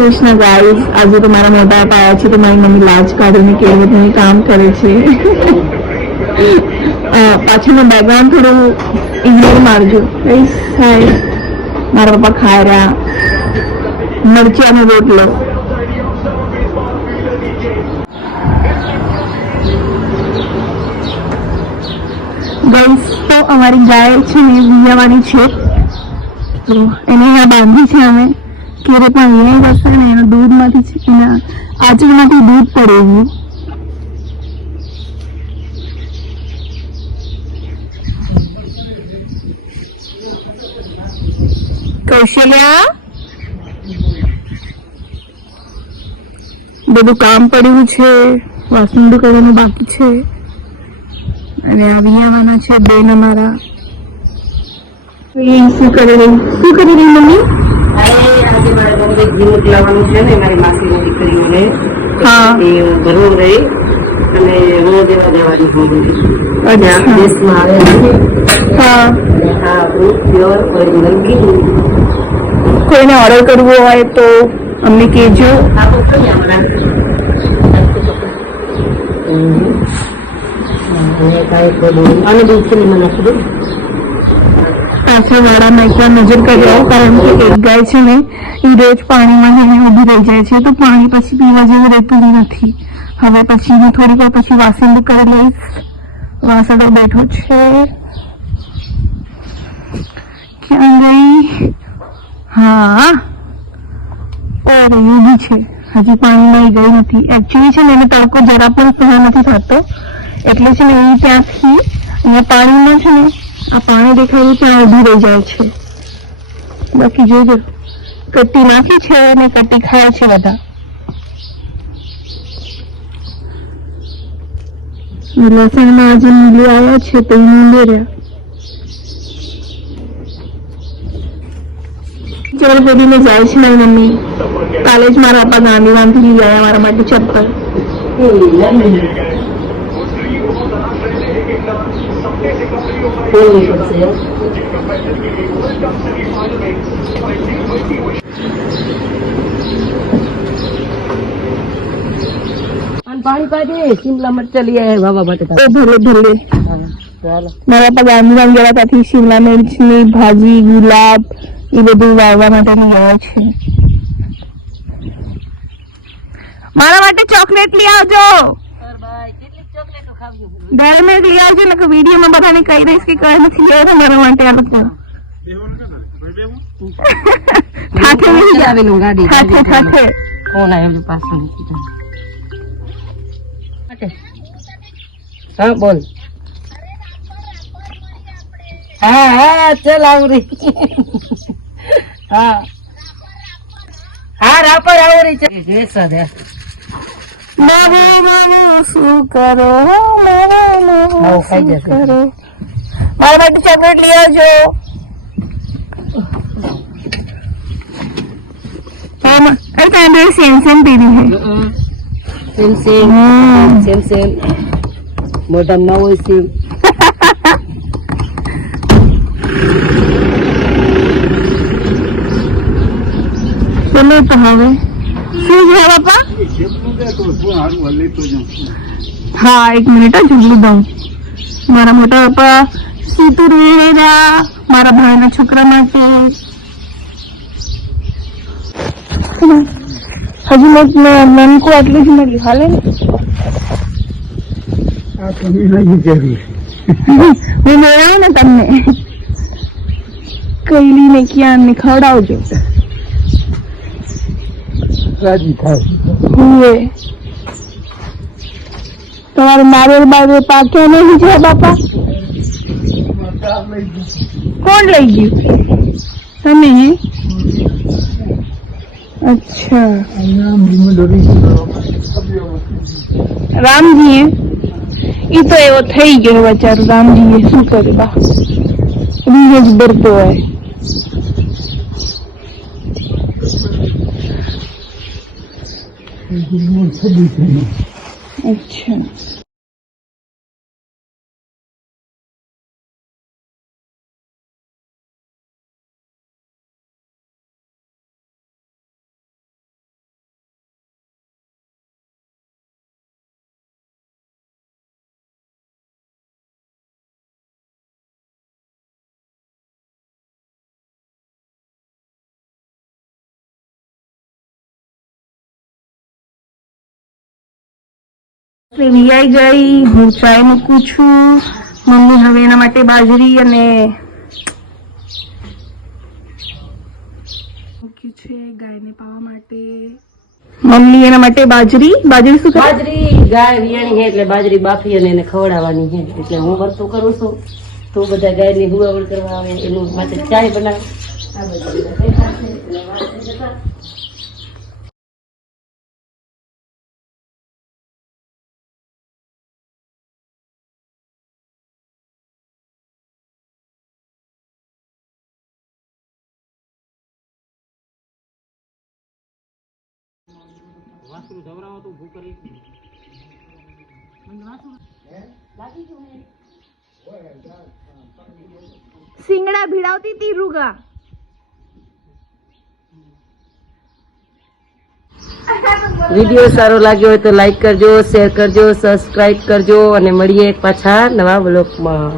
Shri Krishna guys. આજે તો મારા મોટા પાયા છે તો મારી મમ્મી લાજ કાઢીને કેવું બધું કામ કરે છે. પાછળનું બેકગ્રાઉન્ડ થોડું ઇગ્નોર મારજો ગાઈસ. હાય, મારા પપ્પા ખાઈ રહ્યા મરચાંનો રોટલો. ગાઈસ તો અમારી ગાય છે ને વિયાવાની છે, તો એને અહીંયા બાંધી છે અમે. ક્યારે પણ વિયાઈ જશે ને એના દૂધમાંથી એના આંચળમાંથી દૂધ પડે ગયું. કૌશલ્યા, બધું કામ પડ્યું છે, વાસણ બી કરવાનું બાકી છે અને આ વિયાવાના છે બેન અમારા. શું કરી રહી મમ્મી? આજે મારે ઘરે ઘી મોકલાવાનું છે ને મારી માસીની દીકરીઓને. હા, એ ભરવું રહી અને હું દેવા જવાની હોઉં. દેશમાં આવે છે. હા, આ આપણું પ્યોર ઓરિજિનલ ઘી. કોઈને ઓર્ડર કરવો હોય તો અમને કહેજો. આવું કઈ હમણાં અને દીકરીમાં નાખી દઉં. પાછળ વાળામાં એકવાર નજર કરી આવો, કારણ કે એક ગાય છે ને એ રોજ પાણીમાં જઈને ઊભી રહી જાય છે તો પાણી પછી પીવા જેવું રહેતું નથી. હવે પછી હું થોડીક વાર પછી વાસણ બી કરી લઈશ. વાસણ બેઠો છે, ક્યાં ગઈ? હા, ઓર એવું બી છે, હજી પાણીમાં ગઈ નથી. એકચ્યુઅલી છે ને એને તડકો જરા પણ સહન નથી થતો, એટલે છે ને એ ત્યાંથી અહીંયા પાણીમાં છે ને આ પાણી દેખાયું ત્યાં ઊભી રહી જાય છે. બાકી જોજો, કટ્ટી નાખી છે અને કટ્ટી ખાય છે બધા. લસણમાં આજે મૂલી આવ્યા છે તો એ મૂલી રહ્યા. ચપ્પલ પહેરીને જાય છે મારી મમ્મી. કાલે જ મારા પપ્પા ગાંધીધામથી લઈ આવ્યા મારા માટે ચપ્પલ. પાણી પાડે શિમલા મરચા લઈ આવ્યા વાવા માટે. ભલે ભલે. ચાલો. મારા પપ્પા ગાંધીધામ ગયા ત્યાંથી શિમલા મિર્ચની ભાજી, ગુલાબ એ બધું વાવવા માટે લઈ આવ્યા છે. મારા માટે ચોકલેટ લઈ આવજો. ઘર મેં લઈ આવજો ને વિડીયોમાં બધાને કહી દઈશ કે કઈ નથી લેવા તમારા માટે આ લોકો. સાથે કોણ આવ્યું પાછું? હા બોલ. હા હા ચાલ આવરી. હા હા રાપર આવરી છે. નવું શું કરો, મારા માટે ચોકલેટ લઈ આવજો. સેમ સેમ પીધી છે. સેમ મોટા ન હોય સેમ. ચલો તો હવે શું છે બાપા? હા, એક મિનિટ જ જુગલી દઉં. મારા મોટા પપ્પા સીતું રહ્યા મારા ભાઈના છોકરા માટે. હજુ મનકો આટલું જ મળ્યું. હાલે ને હું મેળવું ને તમને કઈલી ને ક્યાં ને ખવડાવજો. રાજી થાય. તમારે નારિયેળ બારિયેળ પાક્યા નહીં છે બાપા? કોણ લઈ ગયું? તમે? અચ્છા, રામજી એ તો એવો થઈ ગયો બચારો. રામજી એ શું કરે બા, રીજ ભરતો હોય. અચ્છા. વિયાઈ ગઈ. હું ચાય મૂકું છું. મમ્મી હવે એના માટે બાજરી અને મૂક્યું છે ગાયને પાવા માટે. મમ્મી એના માટે બાજરી શું કરે? બાજરી ગાય વિયાણી છે એટલે બાજરી બાફી અને એને ખવડાવવાની છે એટલે હું વર્તું કરું છું. તો બધા ગાયની હુવાવડ કરવા આવે એનું માટે ચાય બનાવે. આ બધા બેઠા છે એટલે વાત જતા. સિંગડા ભીડાવતી હતી રૂગા. વિડીયો સારો લાગ્યો હોય તો લાઈક કરજો, શેર કરજો, સબસ્ક્રાઇબ કરજો અને મળીએ પાછા નવા બ્લોગમાં.